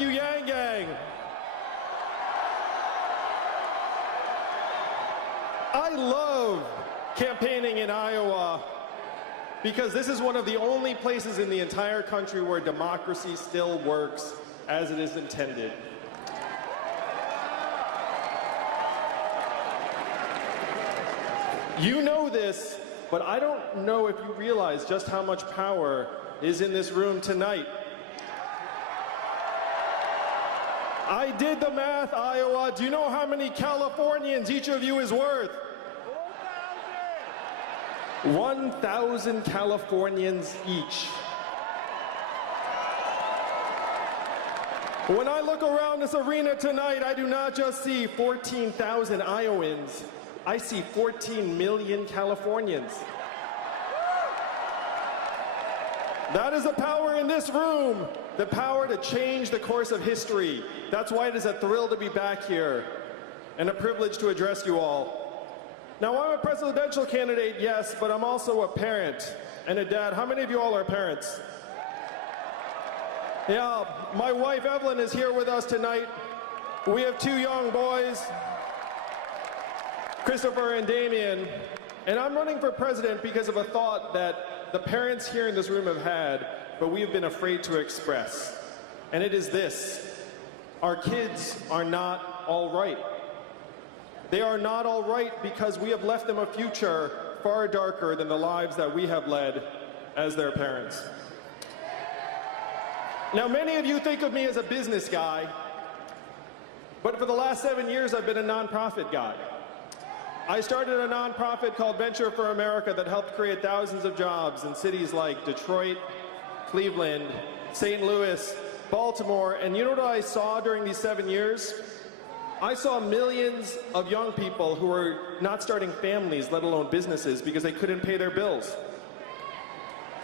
Thank you, Yang Gang. I love campaigning in Iowa because this is one of the only places in the entire country where democracy still works as it is intended. You know this, but I don't know if you realize just how much power is in this room tonight. I did the math, Iowa. Do you know how many Californians each of you is worth? 1,000 Californians each. When I look around this arena tonight, I do not just see 14,000 Iowans. I see 14 million Californians. That is the power in this room, the power to change the course of history. That's why it is a thrill to be back here and a privilege to address you all. Now, I'm a presidential candidate, yes, but I'm also a parent and a dad. How many of you all are parents? Yeah, my wife Evelyn is here with us tonight. We have 2 young boys, Christopher and Damien, and I'm running for president because of a thought that the parents here in this room have had, but we have been afraid to express. And it is this: our kids are not all right. They are not all right because we have left them a future far darker than the lives that we have led as their parents. Now, many of you think of me as a business guy, but for the last 7 years, I've been a nonprofit guy. I started a nonprofit called Venture for America that helped create thousands of jobs in cities like Detroit, Cleveland, St. Louis, Baltimore, and you know what I saw during these 7 years? I saw millions of young people who were not starting families, let alone businesses, because they couldn't pay their bills.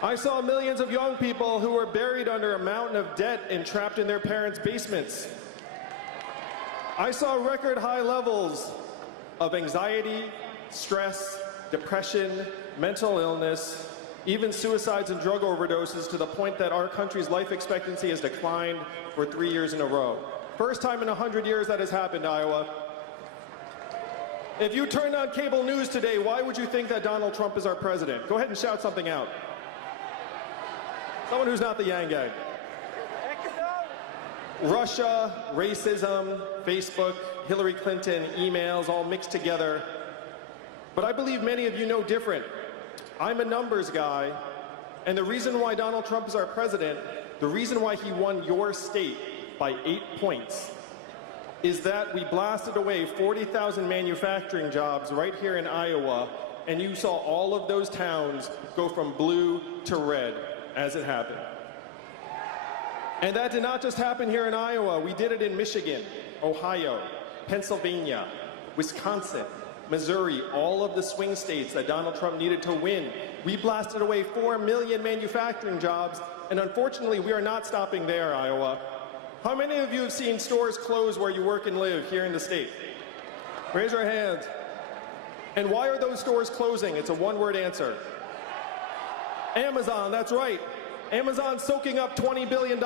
I saw millions of young people who were buried under a mountain of debt and trapped in their parents' basements. I saw record high levels of anxiety, stress, depression, mental illness, even suicides and drug overdoses, to the point that our country's life expectancy has declined for 3 years in a row. First time in 100 years that has happened, Iowa. If you turned on cable news today, why would you think that Donald Trump is our president? Go ahead and shout something out. Someone who's not the Yang Gang. Russia, racism, Facebook, Hillary Clinton, emails, all mixed together. But I believe many of you know different. I'm a numbers guy, and the reason why Donald Trump is our president, the reason why he won your state by 8 points, is that we blasted away 40,000 manufacturing jobs right here in Iowa, and you saw all of those towns go from blue to red as it happened. And that did not just happen here in Iowa. We did it in Michigan, Ohio, Pennsylvania, Wisconsin, Missouri, all of the swing states that Donald Trump needed to win. We blasted away 4 million manufacturing jobs, and unfortunately, we are not stopping there, Iowa. How many of you have seen stores close where you work and live here in the state? Raise your hands. And why are those stores closing? It's a one-word answer. Amazon, that's right. Amazon's soaking up $20 billion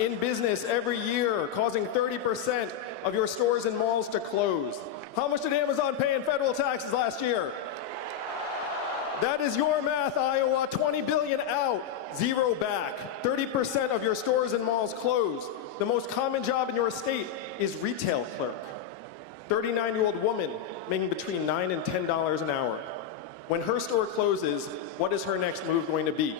in business every year, causing 30% of your stores and malls to close. How much did Amazon pay in federal taxes last year? That is your math, Iowa. 20 billion out, 0 back. 30% of your stores and malls closed. The most common job in your state is retail clerk. 39-year-old woman making between $9 and $10 an hour. When her store closes, what is her next move going to be?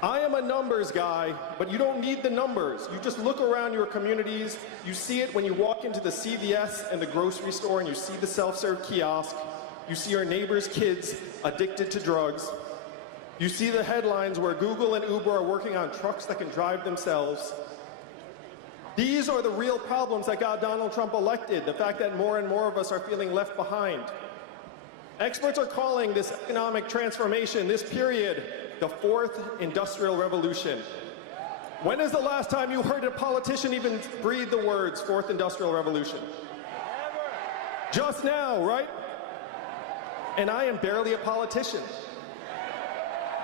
I am a numbers guy, but you don't need the numbers. You just look around your communities. You see it when you walk into the CVS and the grocery store and you see the self-serve kiosk. You see your neighbor's kids addicted to drugs. You see the headlines where Google and Uber are working on trucks that can drive themselves. These are the real problems that got Donald Trump elected, the fact that more and more of us are feeling left behind. Experts are calling this economic transformation, this period, the fourth industrial revolution. When is the last time you heard a politician even breathe the words fourth industrial revolution? Never. Just now, right? And I am barely a politician.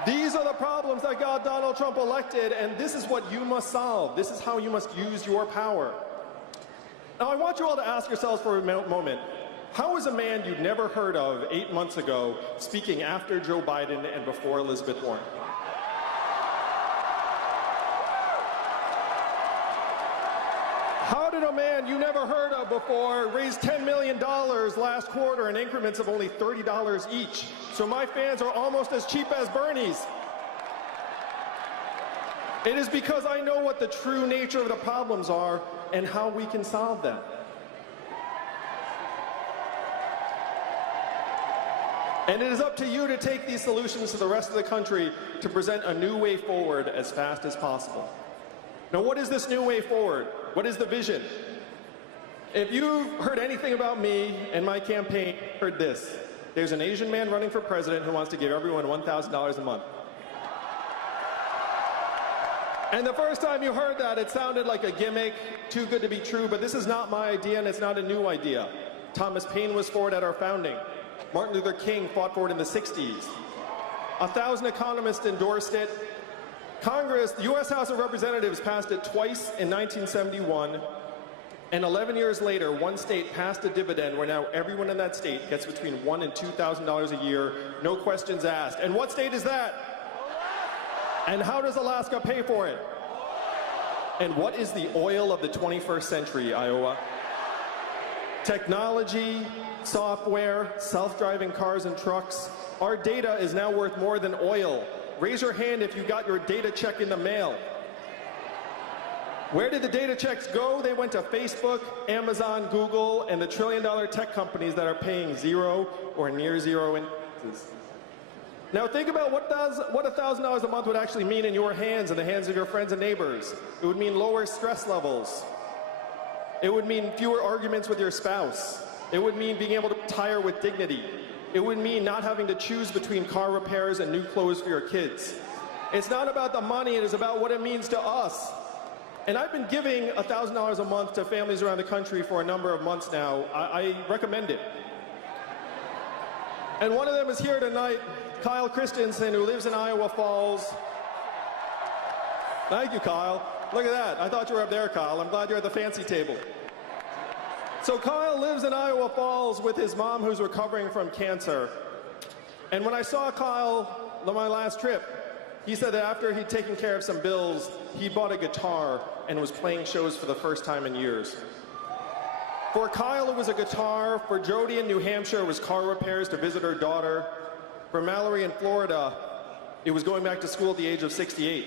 These are the problems that got Donald Trump elected, and this is what you must solve. This is how you must use your power. Now, I want you all to ask yourselves for a moment, how is a man you'd never heard of 8 months ago speaking after Joe Biden and before Elizabeth Warren? How did a man you never heard of before raise $10 million last quarter in increments of only $30 each? So my fans are almost as cheap as Bernie's. It is because I know what the true nature of the problems are and how we can solve them. And it is up to you to take these solutions to the rest of the country to present a new way forward as fast as possible. Now, what is this new way forward? What is the vision? If you've heard anything about me and my campaign, heard this. There's an Asian man running for president who wants to give everyone $1,000 a month. And the first time you heard that, it sounded like a gimmick, too good to be true, but this is not my idea and it's not a new idea. Thomas Paine was for it at our founding. Martin Luther King fought for it in the 60s. 1,000 economists endorsed it. Congress, the U.S. House of Representatives passed it twice in 1971, and 11 years later, one state passed a dividend where now everyone in that state gets between $1,000 and $2,000 a year, no questions asked. And what state is that? And how does Alaska pay for it? And what is the oil of the 21st century, Iowa? Technology, software, self-driving cars and trucks. Our data is now worth more than oil. Raise your hand if you got your data check in the mail. Where did the data checks go? They went to Facebook, Amazon, Google, and the trillion-dollar tech companies that are paying zero or near zero in taxes. Now think about what $1,000 a month would actually mean in your hands and the hands of your friends and neighbors. It would mean lower stress levels. It would mean fewer arguments with your spouse. It would mean being able to retire with dignity. It would mean not having to choose between car repairs and new clothes for your kids. It's not about the money, it is about what it means to us. And I've been giving $1,000 a month to families around the country for a number of months now. I recommend it. And one of them is here tonight, Kyle Christensen, who lives in Iowa Falls. Thank you, Kyle. Look at that. I thought you were up there, Kyle. I'm glad you're at the fancy table. So Kyle lives in Iowa Falls with his mom who's recovering from cancer. And when I saw Kyle on my last trip, he said that after he'd taken care of some bills, he bought a guitar and was playing shows for the first time in years. For Kyle, it was a guitar. For Jody in New Hampshire, it was car repairs to visit her daughter. For Mallory in Florida, it was going back to school at the age of 68.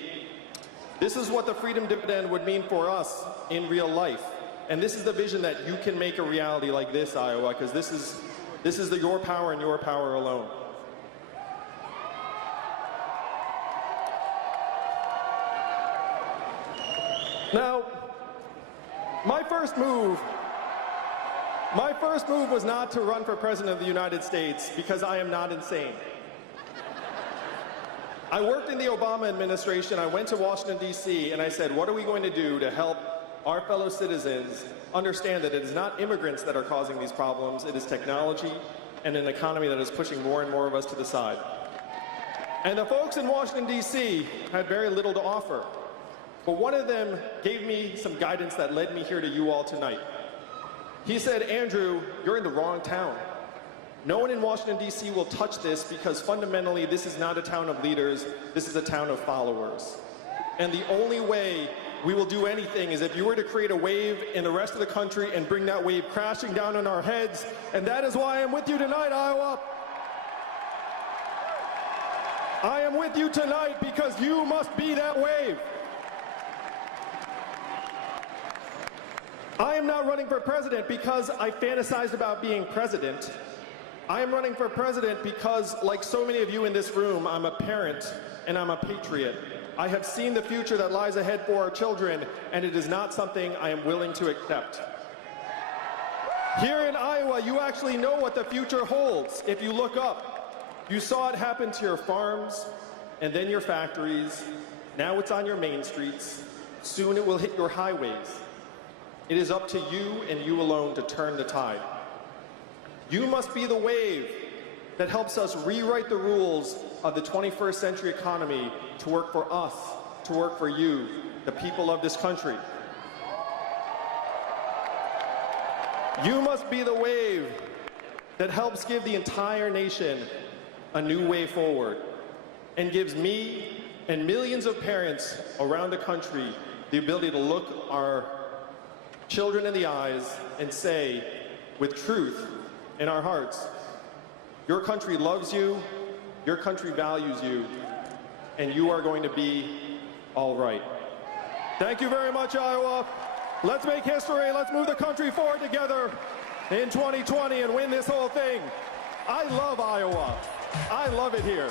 This is what the Freedom Dividend would mean for us in real life. And this is the vision that you can make a reality like this, Iowa, because this is your power and your power alone. Now, my first move was not to run for president of the United States because I am not insane. I worked in the Obama administration. I went to Washington, D.C., and I said, what are we going to do to help our fellow citizens understand that it is not immigrants that are causing these problems, it is technology and an economy that is pushing more and more of us to the side. And the folks in Washington, D.C. had very little to offer. But one of them gave me some guidance that led me here to you all tonight. He said, Andrew, you're in the wrong town. No one in Washington, D.C. will touch this because fundamentally this is not a town of leaders, this is a town of followers. And the only way we will do anything is if you were to create a wave in the rest of the country and bring that wave crashing down on our heads. And that is why I'm with you tonight, Iowa. I am with you tonight because you must be that wave. I am not running for president because I fantasized about being president. I am running for president because, like so many of you in this room, I'm a parent and I'm a patriot. I have seen the future that lies ahead for our children, and it is not something I am willing to accept. Here in Iowa, you actually know what the future holds. If you look up, you saw it happen to your farms, and then your factories. Now it's on your main streets. Soon it will hit your highways. It is up to you and you alone to turn the tide. You must be the wave that helps us rewrite the rules of the 21st century economy to work for us, to work for you, the people of this country. You must be the wave that helps give the entire nation a new way forward and gives me and millions of parents around the country the ability to look our children in the eyes and say, with truth in our hearts, your country loves you, your country values you, and you are going to be all right. Thank you very much, Iowa. Let's make history. Let's move the country forward together in 2020 and win this whole thing. I love Iowa. I love it here.